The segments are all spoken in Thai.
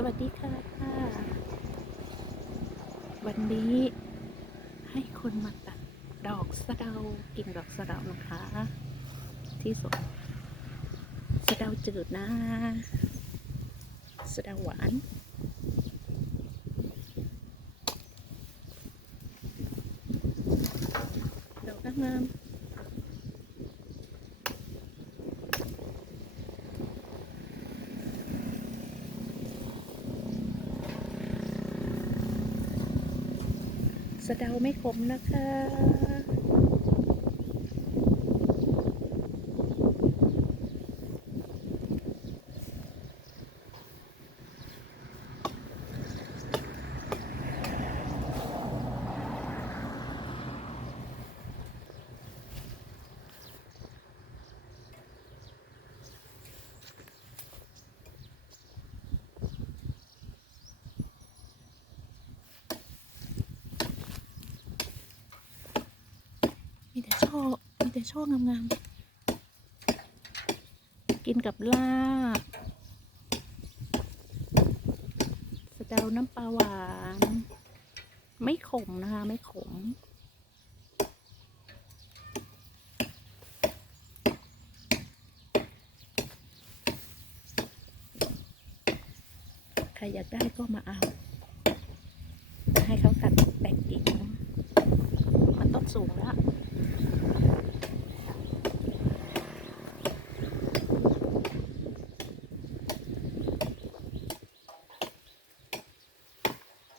สวัสดีค่ะ วันนี้ให้คนมาตัดดอกสะเดากิ่งดอกสะเดานะคะ ที่สวนสะเดาจืดนะ สะเดาหวาน ดอกงาม สะเดาไม่ขมนะคะ มีแต่ช่อ มีแต่ช่องามๆ กินกับลาบสเดาน้ำปลาหวาน ไม่ขมนะคะ ไม่ขม ใครอยากได้ก็มาเอา ให้เขาตัดแต่งกิ่งมันต้นสูงแล้ว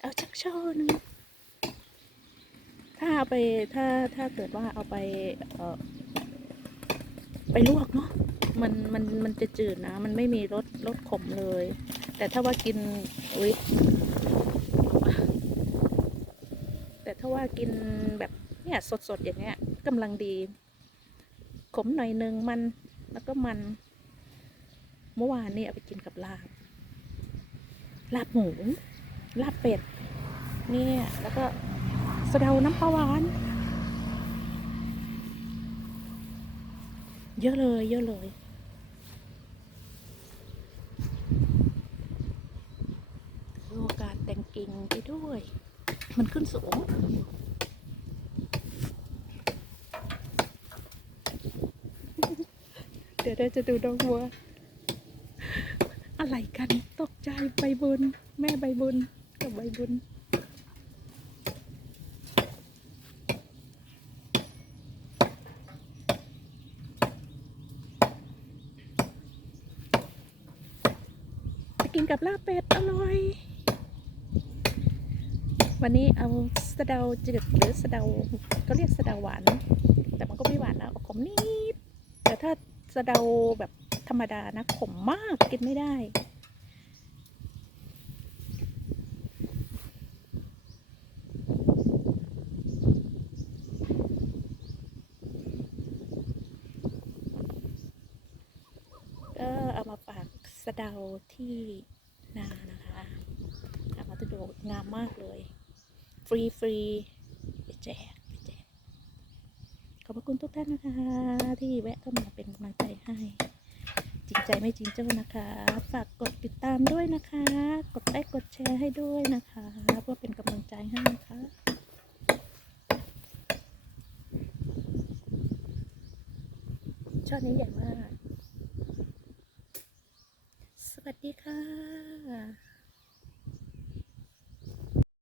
เอา ช่อหนึงถ้าเอาไปถ้าถ้าเกิดว่าเอาไปเออไปลวกเนาะมันมันมันจะจืดนะ มันไม่มีรสรสขมเลย แต่ถ้าว่ากินอุ้ยแต่ถ้าว่ากินแบบเนี่ยสดๆอย่างเงี้ยกำลังดี ขมหน่อยนึงมันแล้วก็มัน เมื่อวานนี่เอาไปกินกับลาบลาบหมูลาบเป็ด เนี่ย แล้วก็สะเดาน้ำปลาหวาน เยอะเลย เยอะเลยถือโอกาสแต่งกิ่งไปด้วย มันขึ้นสูงเดี๋ยวเราจะดูดอกบัว อะไรกันตกใจใบบุญ แม่ใบบุญกับใบบุญ กินกับลาบเป็ดอร่อย วันนี้เอาสะเดาจืดหรือสะเดาก็เรียกสะเดาหวาน แต่มันก็ไม่หวานนะออกขมนิดแต่ถ้าสะเดาแบบธรรมดานะขมมากกินไม่ได้ ก็เอามาฝากสะเดาที่นานะคะเอามาดูงามมากเลย ฟรีฟรีไปแจกไปแจกขอบพระคุณทุกท่านนะคะ ที่แวะเข้ามาเป็นกำลังใจให้ จริงใจไม่จริงเจ้านะคะ ฝากกดติดตามด้วยนะคะ กดไลค์กดแชร์ให้ด้วยนะคะ เพื่อเป็นกำลังใจให้นะคะช่อนี้ใหญ่มาก วัสดีค่ะ